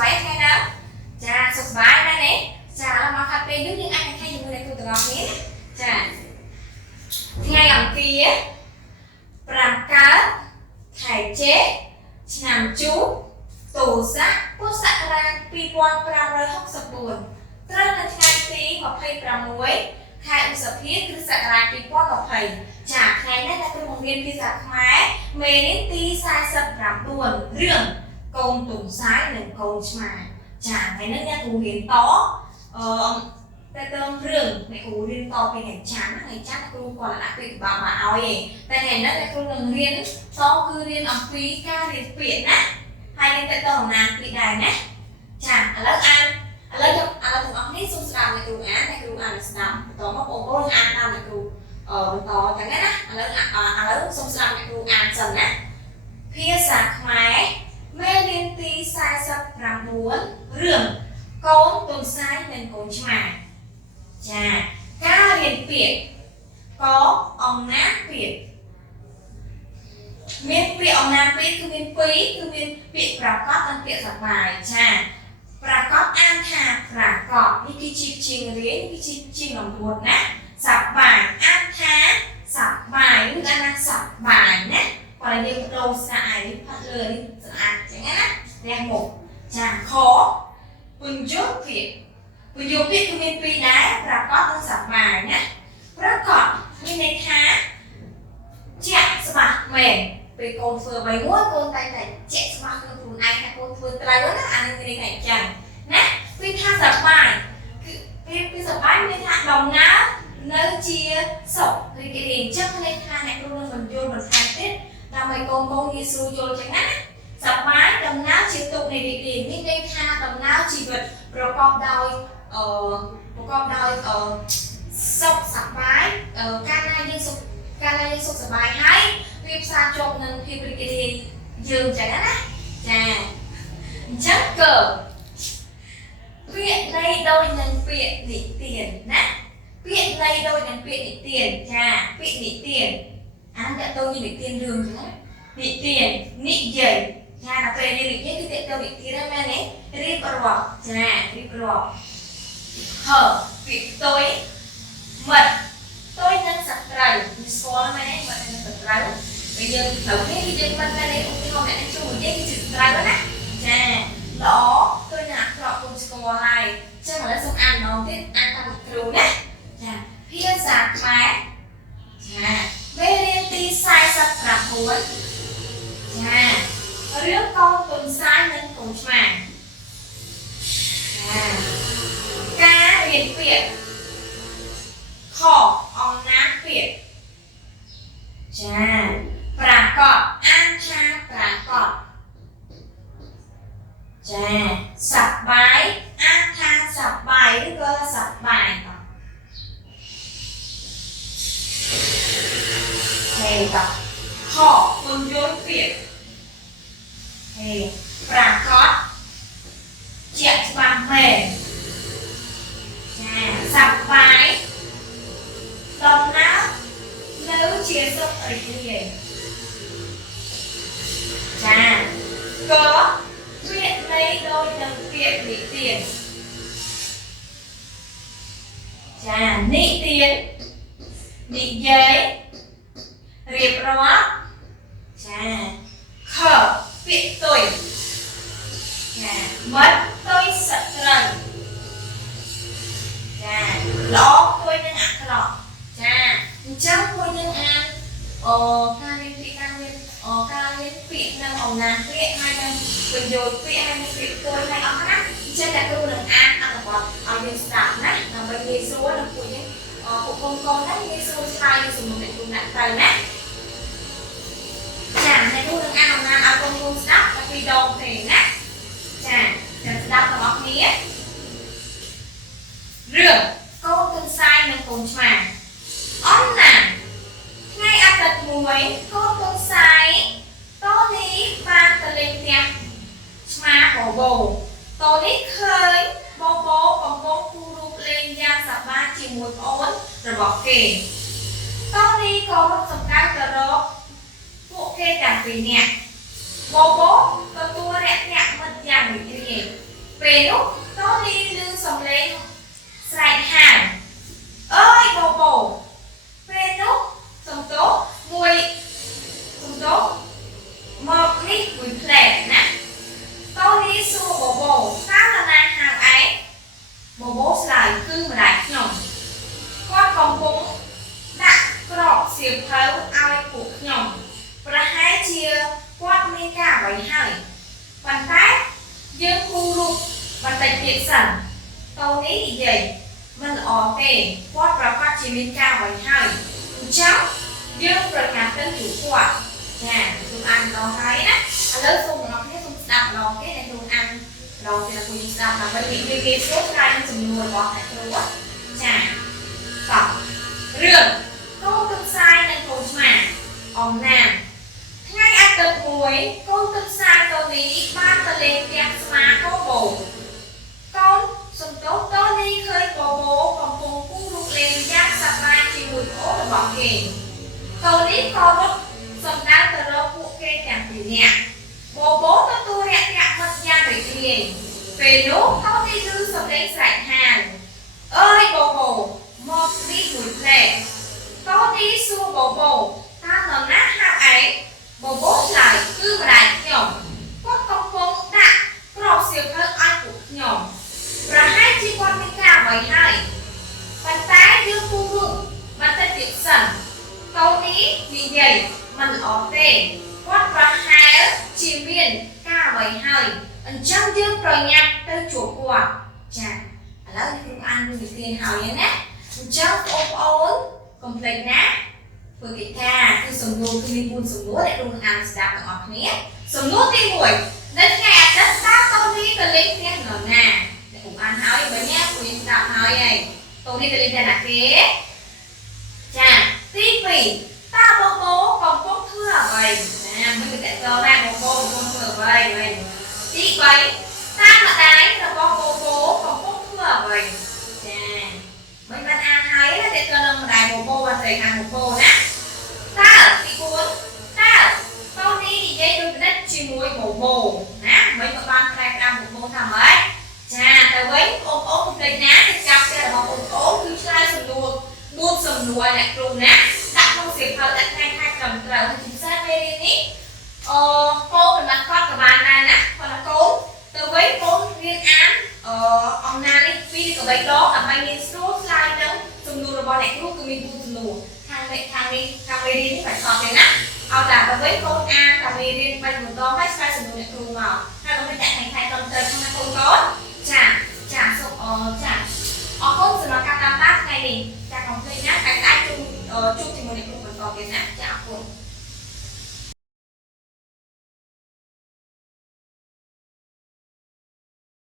បាយថ្ងៃណាចាសុខសប្បាយណាស់នេះចាឥឡូវមកខាត់ពេលនេះយើងអាចថ្ងៃជាមួយនឹងគ្រូទាំងអស់គ្នាចាថ្ងៃអង្គារ5កើតខែចេឆ្នាំជូតោស័កពុទ្ធសករាជ2564ត្រូវនៅថ្ងៃទី26ខែឧសភាគ្រិស្តសករាជ2020ចាថ្ងៃនេះអ្នកគ្រូបង្រៀនភាសាខ្មែរមេរៀនទី49រឿងកូនទុំសាយនិងកូនឆ្មាចាថ្ងៃនេះអ្នកគ្រូរៀនតតែទៅរឿងអ្នកគ្រូរៀនតពីថ្ងៃច័ន្ទអ្នកគ្រូគាត់ដាក់ពាក្យបាក់មកឲ្យឯងតែថ្ងៃនេះអ្នកគ្រូនឹងរៀនតគឺរៀនអំពីការរៀនពាក្យណាហើយនឹងទៅតំណាងពាក្យដែរណាចាឥឡូវទាំងអស់នេះសូមស្ដាប់អ្នកគ្រូអានស្ដាប់បន្តមកបងប្អូនអានតាមអ្នកគ្រូបន្តចឹងណាឥឡូវសូមស្ដាប់អ្នកគ្រូអានសិនណាភាសាខ្មែរមេរៀនទី49រឿងកូនទុំសាយនិងកូនឆ្មាចាការរៀនពាក្យកអំណាចពាក្យមានពាក្យអំណាចពាក្យគឺមាន2គឺមានពាក្យប្រកបនិងពាក្យសប្បាយចាប្រកបអានថាប្រកបនេះគឺជាជាងរៀននេះគឺជាជាងលំពួតណាសប្បាយអានថាសប្បាយឬអានថាសប្បាយណាបើយើងបដូរស្អាតនេះផាត់លើនេះស្អាតចឹងណារះមុខចាខពន្យល់ពាក្យគឺមាន2ដែរប្រកបនិងសប្បាយណាប្រកបមានន័យថាជាក់ច្បាស់មែនពេលកូនធ្វើអ្វីមួយកូនតែជាក់ច្បាស់នឹងខ្លួនឯងថាកូនធ្វើត្រូវណាអានឹងមានន័យថាអញ្ចឹងណាពេលថាសប្បាយគឺពេលសប្បាយមានថាដំណើរនៅជាសុខរីករាយអញ្ចឹងន័យថាអ្នកគ្រូនឹងបញ្យល់បន្ថែមទៀតដើម្បីកូនងាយស្រួលយល់ចឹងណាសប្បាយដំណើរជាទុកនៃរីករាយនេះន័យថាដំណើរជីវិតប្រកបដោយសុខសប្បាយកាលណាយើងសុខសប្បាយហើយវាផ្សារជាប់នឹងភាពរីករាយយើងចឹងណាចាអញ្ចឹងគឺពាក្យន័យដូចនឹងពាក្យនិទានណាពាក្យន័យដូចនឹងពាក្យនិទានចាពាក្យនិទានអានតើទៅនិទានរឿងចឹងណានិទាននិយាយចាដល់ពេលនិយាយគឺតើទៅនិទានហ្នឹងមែនទេរៀបរាប់ចារៀបរាប់ពាក្យផ្ទុយមិត្តផ្ទុយនឹងសត្រូវមានស្គាល់មែនទេមិត្តនឹងសត្រូវពេលយើងត្រូវនេះយើងមិត្តមែនទេឧទាហរណ៍អ្នកនឹងជួយនិយាយគឺជាសត្រូវណាចាល្អផ្ទុយនឹងអាក្រក់គុំស្គាល់ហើយចឹងឥឡូវសូមអានម្ដងទៀតអានតាមគ្រូណាចាភាសាខ្មែរចាមេរៀនទី49ចារឿងកូនទុំសាយនិងកូនឆ្មាចាការរៀនពាក្យខអំណាចពាក្យចាប្រកបអានថាប្រកបចាសប្បាយអានថាសប្បាយឬក៏សប្បាយហើយតខពន្យល់ពាក្យហើយប្រកបជាក់ច្បាស់មែនចាសប្បាយដំណើរនៅជាសុខរីករាយចាក៏ពាក្យន័យដូចនឹងពាក្យនិទានចានិទាននិយាយរៀបរាប់ចាខពាក្យផ្ទុយចាមិត្តផ្ទុយសត្រូវចាល្អផ្ទុយនឹងអាក្រក់ចាអញ្ចឹងមួយយើងអានការរៀនពាក្យការរៀនពាក្យនឹងអំណាចពាក្យហើយនឹងបញ្យល់ពាក្យហើយនឹងពាក្យផ្ទុយហើយអស់ណាអញ្ចឹងតែគ្រូនឹងអានអត្ថបទឲ្យយើងស្ដាប់ណាដើម្បីងាយស្រួលនឹងពួកយើងពួកកូនហ្នឹងងាយស្រួលឆ្លើយនឹងសំណួរដែលគ្រូដាក់ទៅណាចាអ្នកគ្រូនឹងអានអំណាចឲ្យកូនស្ដាប់តែពីរដងទេណាចាចាំស្ដាប់ទាំងអស់គ្នារឿងកូនទុំសាយនិងកូនឆ្មាអំណាចថ្ងៃអាទិត្យមួយកូនទុំសាយតូនេះបានទៅលេងផ្ទះឆ្មាបបោតូនេះឃើញបបោកំពុងគូររូបលេងយ៉ាងសប្បាយជាមួយប្អូនរបស់គេតូនេះក៏រត់សម្ដៅទៅរកពួកគេទាំងពីរនាក់បបោទទួលរាក់ទាក់មិត្តយ៉ាងរីករាយ ពេលនោះតូនីឮសំឡេងស្រែកហៅអើយបបោពេលនោះសំទោមួយសំទោមកនេះមួយផ្លែណាតូនីសួរបបោតើនរណាហៅឯងបបោឆ្លើយគឺម្ដាយខ្ញុំគាត់កំពុងដាក់ក្របសៀវភៅឲ្យពួកខ្ញុំប្រហែលជាគាត់មានការអ្វីហើយប៉ុន្តែយើងគូររូបបន្តិចទៀតសិនតូនីនិយាយមិនល្អទេគាត់ប្រកាសជាមានការអ្វីហើយអញ្ចឹងយើងប្រកាសទៅជួបគាត់ចាលោកអានម្ដងហើយណាឥឡូវសូមបងប្អូនសូមស្ដាប់ម្ដងទៀតអ្នកលោកអានម្ដងទៀតគូស្ដាប់ដើម្បីងាយស្រួលក្រោយនឹងចំនួនរបស់អ្នកគ្រូចាតោះរឿងកូនទឹកសាយនិងកូនឆ្មាអំណាចថ្ងៃអាទិត្យមួយកូនទឹកសាយតូនីបានទៅលេងផ្ទះស្មាបបោកូនសំទោសតូនីឃើញបបោកំពុងគូររូបលេងយ៉ាងសប្បាយជាមួយប្អូនរបស់គេតូនីក៏រត់សំដៅទៅរកពួកគេទាំងពីរនាក់បបោទទួលរាក់ទាក់មិត្តយ៉ាងរីករាយពេលនោះតូនីឮសំឡេងស្រែកហៅអើយបបោមកនេះមួយផ្លែតូនីសួរបបោតើនរណាហៅឯងបបោឆ្លើយគឺម្ដាយខ្ញុំគាត់កំពុងដាក់ក្របសៀវភៅឲ្យពួកខ្ញុំប្រហែលជាគាត់មានការអ្វីហើយប៉ុន្តែយើងគូររូបបន្តិចទៀតសិនតូនីនិយាយមិនល្អទេគាត់ប្រហែលជាមានការអ្វីហើយអញ្ចឹងយើងប្រញាប់ទៅជួបគាត់ចាឥឡូវគ្រូអាននិទានហើយណាអញ្ចឹងបងប្អូនកុំភ្លេចណាធ្វើកិច្ចការគឺសំណួរគឺមាន4សំណួរដែលគ្រូអានស្ដាប់ទាំងអស់គ្នាសំណួរទី1នៅថ្ងៃអាទិត្យតើតូនីទៅលេងផ្ទះនរណាអ្នកគ្រូអានហើយបើញ៉ាំគ្រូស្ដាប់ហើយឯងតូនីទៅលេងផ្ទះណាគេចាទី2តើបបោកំពុងធ្វើអ្វីណាមិនទៅតើណាបបោកំពុងធ្វើអ្វីវិញទី3តើម្ដាយរបស់បបោកំពុងធ្វើអ្វីចាមិនបានអានហើយណាតែទៅនឹងម្ដាយបបោបានតែខាងបបោណាតើទី4តើតូនីនិយាយដូចនេះជាមួយបបោណាមិនក៏បានប្រែក្តាមបបោថាម៉េចចាទៅវិញបងប្អូនភ្លេចណាទៅចាប់ផ្ទះរបស់បងប្អូនគឺឆ្លើយសំណួរ4សំណួរអ្នកគ្រូណាដាក់ក្នុងសៀវភៅដាក់ថ្ងៃខែត្រឹមត្រូវហើយជាពិសេសមេរៀននេះកូនមិនបានគាត់ក៏បានដែរណាគាត់ថាកូនទៅវិញកូនរៀនអានអំណាចនេះ2ឬក៏3ដងដើម្បីងាយស្រួលឆ្លើយនឹងសំណួររបស់អ្នកគ្រូគឺមាន4សំណួរខាងមេរៀននេះបាច់ខកទេណាឲ្យតែទៅវិញកូនអានតែមេរៀន3 4ដងហើយឆ្លើយសំណួរអ្នកគ្រូមកហើយកុំតែដាក់ថ្ងៃខែត្រឹមត្រូវក្នុងកូនចាសូមចាអរគុណសម្រាប់ការតាមដានថ្ងៃនេះចាកុំភ្លេចណាតែអាចជួបជាមួយអ្នកគ្រូបន្តទៀតណា